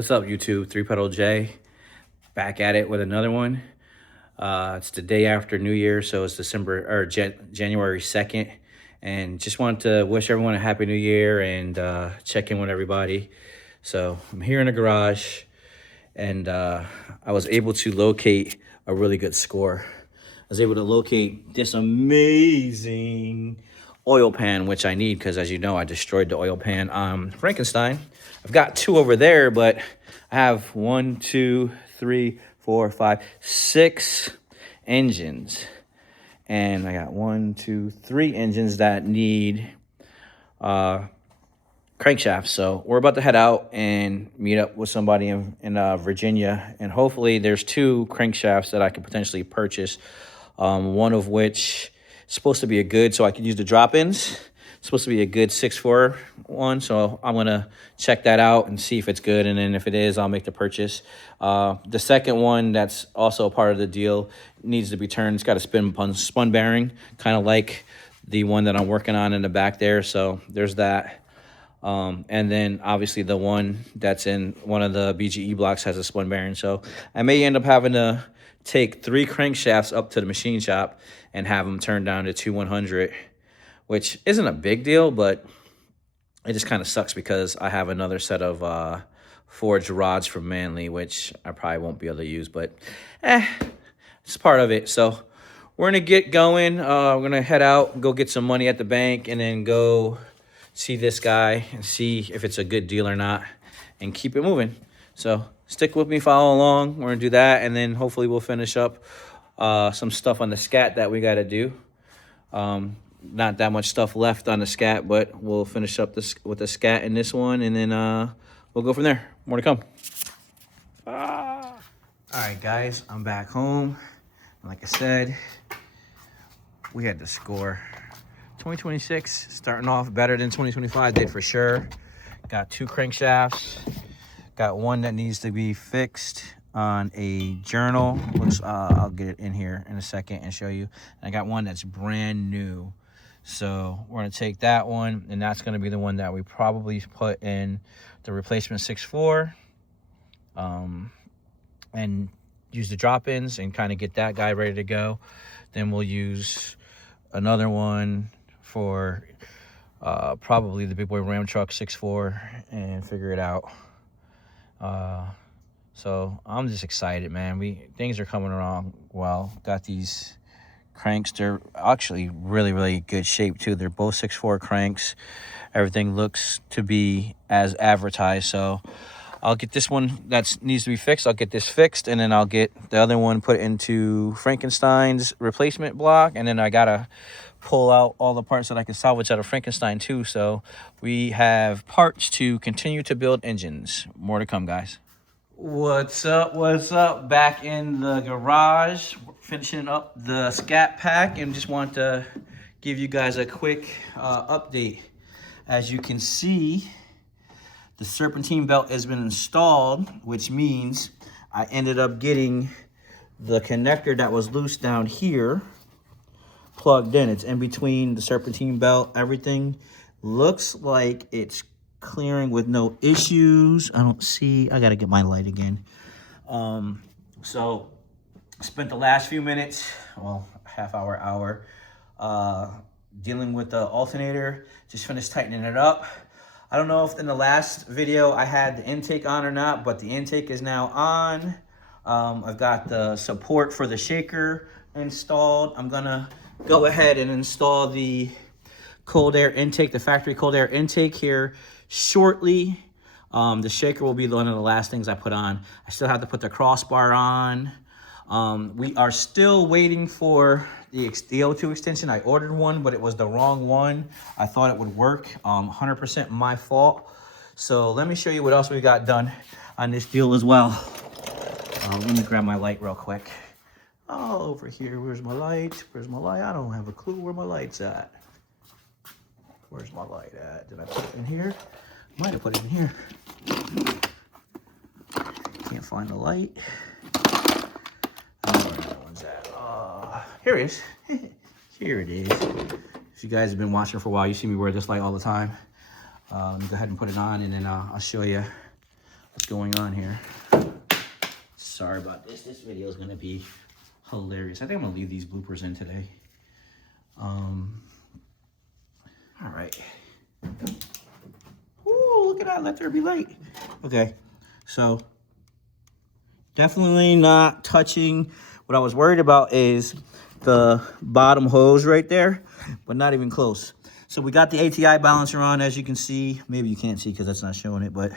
What's up, YouTube? Three Pedal J, back at it with another one. It's the day after New Year, so it's January 2nd, and just wanted to wish everyone a happy New Year and check in with everybody. So I'm here in the garage, and I was able to locate a really good score. I was able to locate this amazing oil pan, which I need because, as you know, I destroyed the oil pan on Frankenstein. I've got two over there, but I have 1, 2, 3, 4, 5, 6 engines. And I got 1, 2, 3 engines that need crankshafts. So we're about to head out and meet up with somebody in Virginia. And hopefully there's 2 crankshafts that I could potentially purchase. One of which is supposed to be a good, so I can use the drop-ins. It's supposed to be a good 6.4 one, so I'm gonna check that out and see if it's good, and then if it is, I'll make the purchase. The second one, that's also a part of the deal, needs to be turned. It's got a spun bearing, kind of like the one that I'm working on in the back there. So there's that. And then obviously the one that's in one of the BGE blocks has a spun bearing. So I may end up having to take 3 crankshafts up to the machine shop and have them turned down to 2/100, which isn't a big deal, but it just kind of sucks because I have another set of forged rods from Manley, which I probably won't be able to use, but it's part of it. So we're gonna get going. We're gonna head out, go get some money at the bank, and then go see this guy and see if it's a good deal or not, and keep it moving. So stick with me, follow along. We're gonna do that, and then hopefully we'll finish up some stuff on the scat that we gotta do. Not that much stuff left on the scat, but we'll finish up this with the scat in this one, and then we'll go from there. More to come. All right, guys, I'm back home. Like I said, we had to score. 2026 starting off better than 2025 did for sure. Got 2 crankshafts. Got one that needs to be fixed on a journal. I'll get it in here in a second and show you. And I got one that's brand new. So we're gonna take that one, and that's gonna be the one that we probably put in the replacement 6.4, and use the drop-ins and kind of get that guy ready to go. Then we'll use another one for probably the big boy Ram truck 6.4 and figure it out. So I'm just excited, man. Things are coming along well. Got these cranks. They're actually really good shape too. They're both 6.4 cranks. Everything looks to be as advertised. So I'll get this one that needs to be fixed. I'll get this fixed, and then I'll get the other one put into Frankenstein's replacement block. And then I gotta pull out all the parts that I can salvage out of Frankenstein too. So we have parts to continue to build engines. More to come, guys. What's up? Back in the garage, finishing up the scat pack, and just want to give you guys a quick update. As you can see, the serpentine belt has been installed, which means I ended up getting the connector that was loose down here plugged in. It's in between the serpentine belt. Everything looks like it's clearing with no issues. I gotta get my light again. So spent the last few minutes, well, half hour, dealing with the alternator. Just finished tightening it up. I don't know if in the last video I had the intake on or not, but the intake is now on. I've got the support for the shaker installed. I'm gonna go ahead and install the cold air intake, the factory cold air intake here shortly. The shaker will be one of the last things I put on. I still have to put the crossbar on. We are still waiting for the O2 extension. I ordered one, but it was the wrong one. I thought it would work. 100% my fault. So let me show you what else we got done on this deal as well. Let me grab my light real quick. Oh, over here. Where's my light? I don't have a clue where my light's at. Where's my light at? Did I put it in here? Might have put it in here. Can't find the light. I don't know where that one's at. Here it is. Here it is. If you guys have been watching for a while, you see me wear this light all the time. Go ahead and put it on, and then I'll show you what's going on here. Sorry about this. This video is gonna be hilarious. I think I'm gonna leave these bloopers in today. All right. Ooh, look at that. Let there be light. Okay, so definitely not touching. What I was worried about is the bottom hose right there, but not even close. So we got the ATI balancer on, as you can see. Maybe you can't see because that's not showing it, but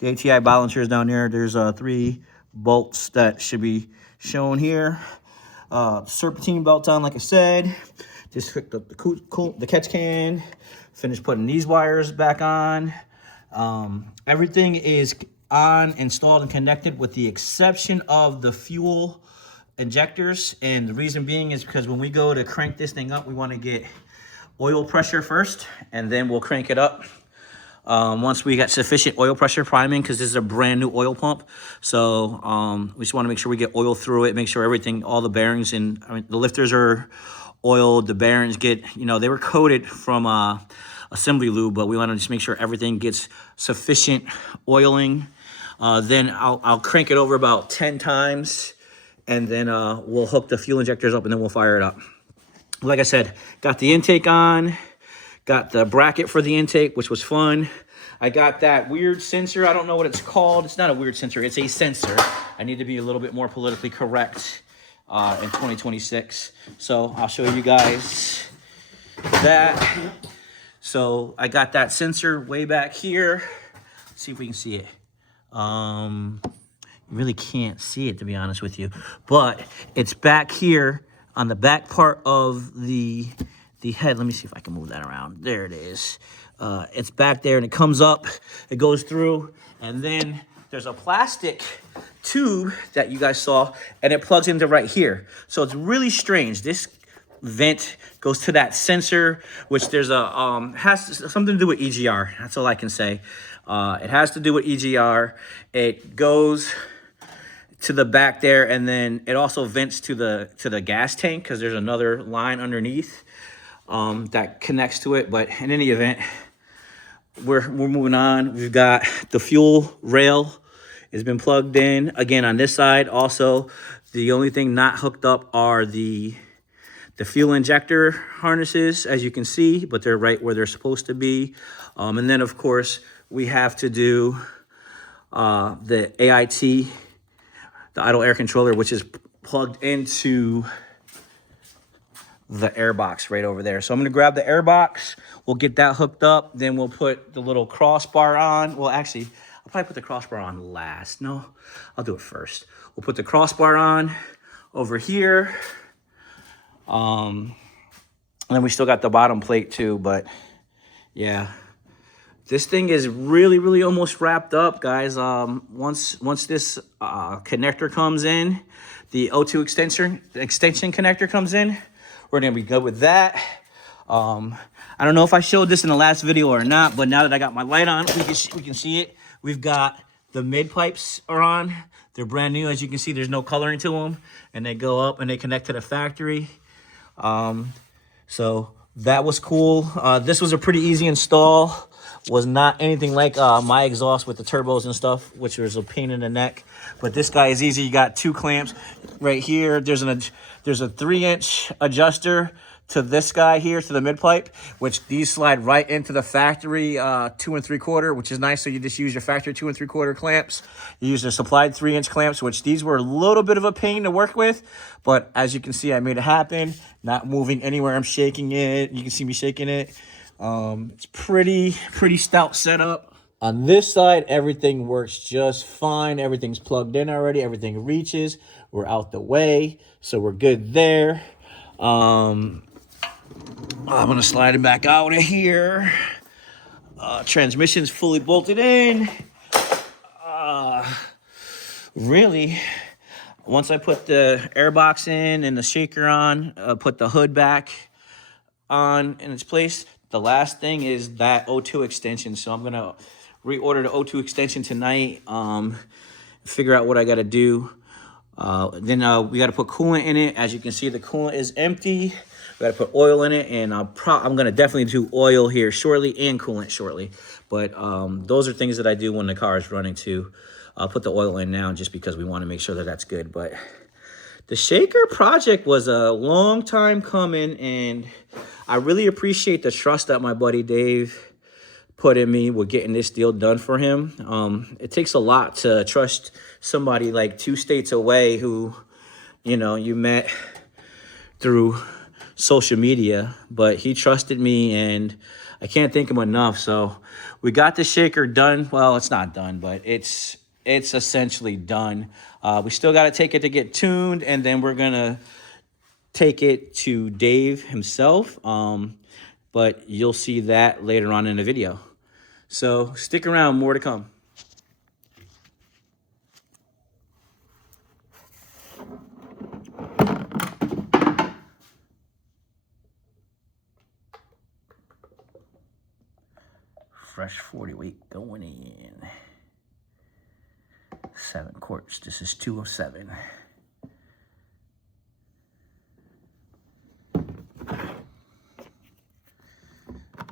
the ATI balancer is down there. There's 3 bolts that should be shown here. Serpentine belt on, like I said. Just hooked up the catch can. Finished putting these wires back on. Everything is on, installed, and connected with the exception of the fuel injectors. And the reason being is because when we go to crank this thing up, we want to get oil pressure first, and then we'll crank it up. Once we got sufficient oil pressure priming, because this is a brand new oil pump. So we just want to make sure we get oil through it, make sure everything, all the bearings, and I mean, the lifters are oiled, the bearings get, you know, they were coated from assembly lube, but we want to just make sure everything gets sufficient oiling. Then I'll crank it over about 10 times, and then we'll hook the fuel injectors up, and then we'll fire it up. Like I said, got the intake on, got the bracket for the intake, which was fun. I got that weird sensor. I don't know what it's called. It's not a weird sensor. It's a sensor. I need to be a little bit more politically correct in 2026. So I'll show you guys that. So I got that sensor way back here. Let's see if we can see it. You really can't see it, to be honest with you, but it's back here on the back part of the head. Let me see if I can move that around. There it is. It's back there, and it comes up, it goes through, and then there's a plastic tube that you guys saw, and it plugs into right here. So it's really strange. This vent goes to that sensor, which there's a has something to do with EGR. That's all I can say. It has to do with EGR. It goes to the back there, and then it also vents to the gas tank, because there's another line underneath that connects to it. But in any event, we're moving on. We've got the fuel rail has been plugged in again on this side. Also, the only thing not hooked up are the fuel injector harnesses, as you can see, but they're right where they're supposed to be. And then, of course, we have to do the AIT, the idle air controller, which is plugged into the air box right over there. So I'm going to grab the air box. We'll get that hooked up. Then we'll put the little crossbar on. Well, actually, I'll probably put the crossbar on last. No, I'll do it first. We'll put the crossbar on over here. And then we still got the bottom plate too, but yeah. This thing is really, really almost wrapped up, guys. Once this connector comes in, the O2 extension connector comes in, we're gonna be good with that. I don't know if I showed this in the last video or not, but now that I got my light on, we can see it. We've got the mid pipes are on. They're brand new, as you can see. There's no coloring to them, and they go up and they connect to the factory. So that was cool. This was a pretty easy install. Was not anything like my exhaust with the turbos and stuff, which was a pain in the neck. But this guy is easy. You got 2 clamps right here. There's a 3-inch adjuster to this guy here, to the mid pipe, which these slide right into the factory 2 3/4, which is nice. So you just use your factory 2 3/4 clamps. You use the supplied 3-inch clamps, which these were a little bit of a pain to work with, but as you can see, I made it happen. Not moving anywhere. I'm shaking it. You can see me shaking it. It's pretty stout setup. On this side, everything works just fine. Everything's plugged in already. Everything reaches. We're out the way, so we're good there. I'm gonna slide it back out of here. Transmission's fully bolted in. Really, once I put the air box in and the shaker on, put the hood back on in its place, the last thing is that O2 extension. So I'm gonna reorder the O2 extension tonight, figure out what I gotta do. Then we gotta put coolant in it. As you can see, the coolant is empty. We gotta put oil in it, and I'm gonna definitely do oil here shortly and coolant shortly. But those are things that I do when the car is running too. I'll put the oil in now just because we want to make sure that that's good. But the shaker project was a long time coming, and I really appreciate the trust that my buddy Dave put in me with getting this deal done for him. It takes a lot to trust somebody like 2 states away who, you know, you met through social media, but he trusted me, and I can't thank him enough. So we got the shaker done. Well, it's not done, but it's essentially done. We still got to take it to get tuned, and then we're gonna take it to Dave himself. But you'll see that later on in the video. So stick around, more to come. Fresh 40 weight going in. 7 quarts. This is 2 of 7.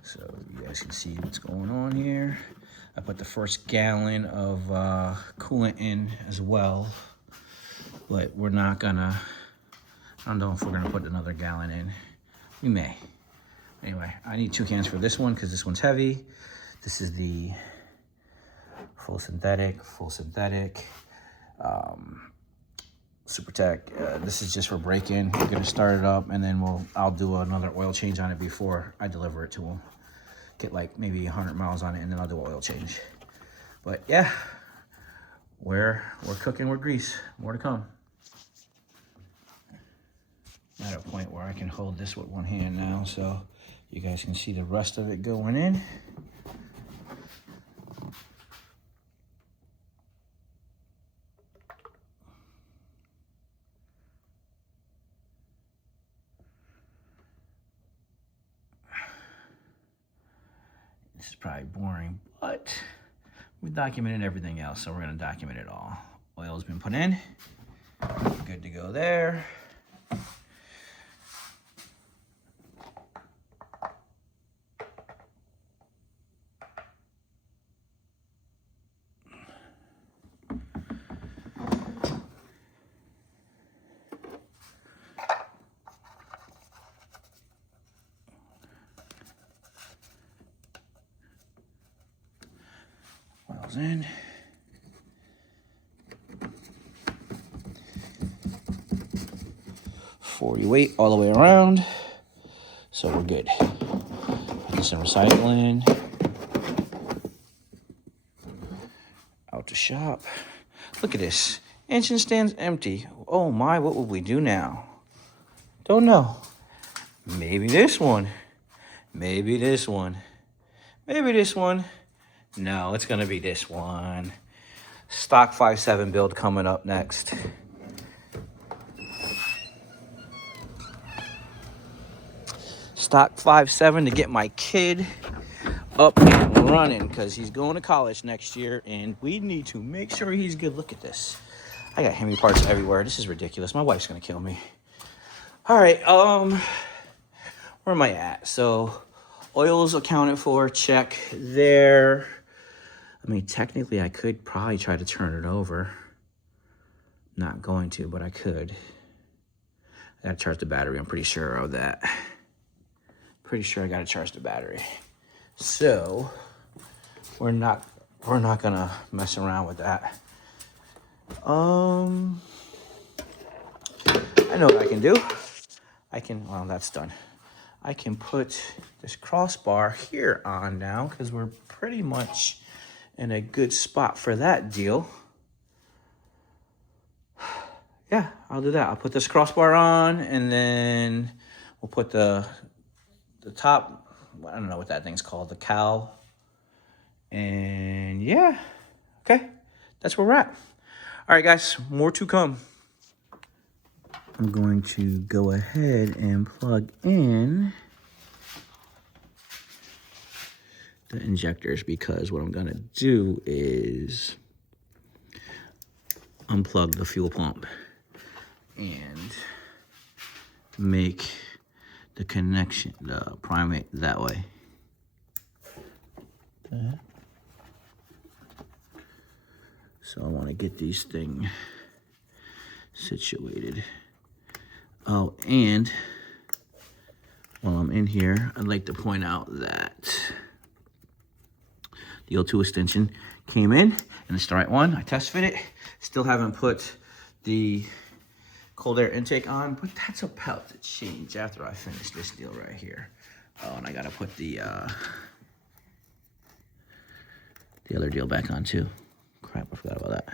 So you guys can see what's going on here. I put the first gallon of coolant in as well, but we're not gonna, I don't know if we're gonna put another gallon in. We may. Anyway, I need 2 cans for this one because this one's heavy. This is the full synthetic, Supertech. This is just for break-in. We're gonna start it up, and then I'll do another oil change on it before I deliver it to them. Get like maybe 100 miles on it, and then I'll do an oil change. But yeah, we're cooking with grease. More to come. I'm at a point where I can hold this with one hand now, so you guys can see the rest of it going in. This is probably boring, but we documented everything else, so we're gonna document it all. Oil's been put in, good to go there. Oil's in. Weight all the way around, so we're good. Get some recycling out the shop. Look at this, engine stands empty. Oh my, what would we do now? Don't know. Maybe this one, maybe this one, maybe this one. No, it's gonna be this one. Stock 5.7 build coming up next. Stock 5.7 to get my kid up and running because he's going to college next year, and we need to make sure he's good. Look at this. I got Hemi parts everywhere. This is ridiculous. My wife's gonna kill me. All right, where am I at? So oil's accounted for, check there. I mean, technically I could probably try to turn it over. Not going to, but I could. I gotta charge the battery, I'm pretty sure of that. Pretty sure I gotta charge the battery. So we're not gonna mess around with that. I know what I can do. Well, that's done. I can put this crossbar here on now because we're pretty much in a good spot for that deal. Yeah, I'll do that. I'll put this crossbar on, and then we'll put the top, I don't know what that thing's called, the cowl. And yeah, okay, that's where we're at. All right, guys, more to come. I'm going to go ahead and plug in the injectors because what I'm gonna do is unplug the fuel pump and make the connection, the primate that way. So I want to get these things situated. Oh, and while I'm in here, I'd like to point out that the O2 extension came in, and it's the right one. I test fit it. Still haven't put the cold air intake on, but that's about to change after I finish this deal right here. Oh, and I gotta put the other deal back on too. Crap, I forgot about that.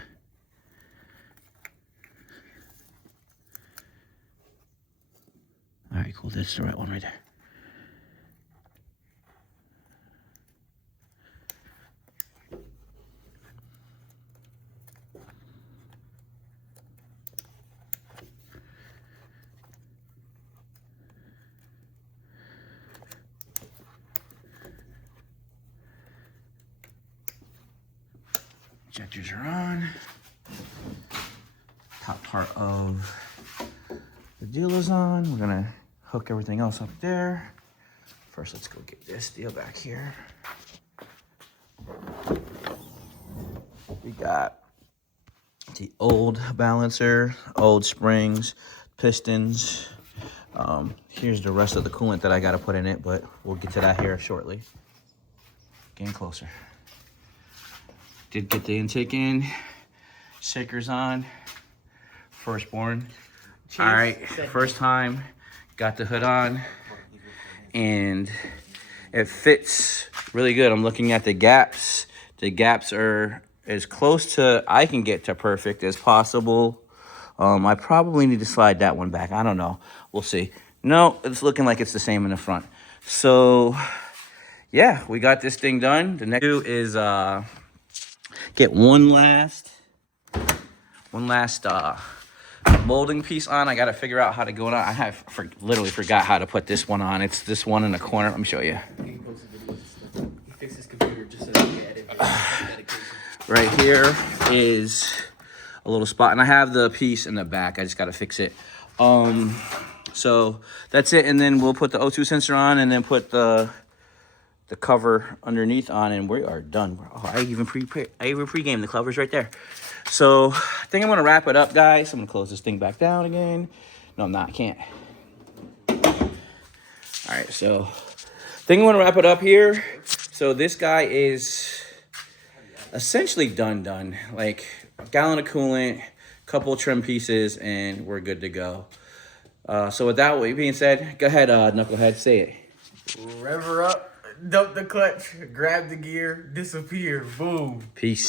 All right, cool. That's the right one right there. Injectors are on. Top part of the deal is on. We're gonna hook everything else up there. First, let's go get this deal back here. We got the old balancer, old springs, pistons. Here's the rest of the coolant that I gotta put in it, but we'll get to that here shortly. Getting closer. Did get the intake in, shakers on, firstborn. Cheers. All right, first time, got the hood on, and it fits really good. I'm looking at the gaps. The gaps are as close to I can get to perfect as possible. I probably need to slide that one back. I don't know. We'll see. No, it's looking like it's the same in the front. So, yeah, we got this thing done. The next do is get one last molding piece on. I got to figure out how to go on. I literally forgot how to put this one on. It's this one in the corner. Let me show you. He fixed his computer just so that he could edit. Right here is a little spot, and I have the piece in the back. I just got to fix it. So that's it, and then we'll put the O2 sensor on, and then put the cover underneath on, and we are done. Oh, I even pre-gamed the covers right there. So I think I'm gonna wrap it up, guys. I'm gonna close this thing back down again. No, I'm not. I can't. All right, so I think I'm gonna wrap it up here. So this guy is essentially done. Like a gallon of coolant, couple trim pieces, and we're good to go. So with that being said, go ahead, Knucklehead, say it. Rev her up, dump the clutch, grab the gear, disappear, boom. Peace.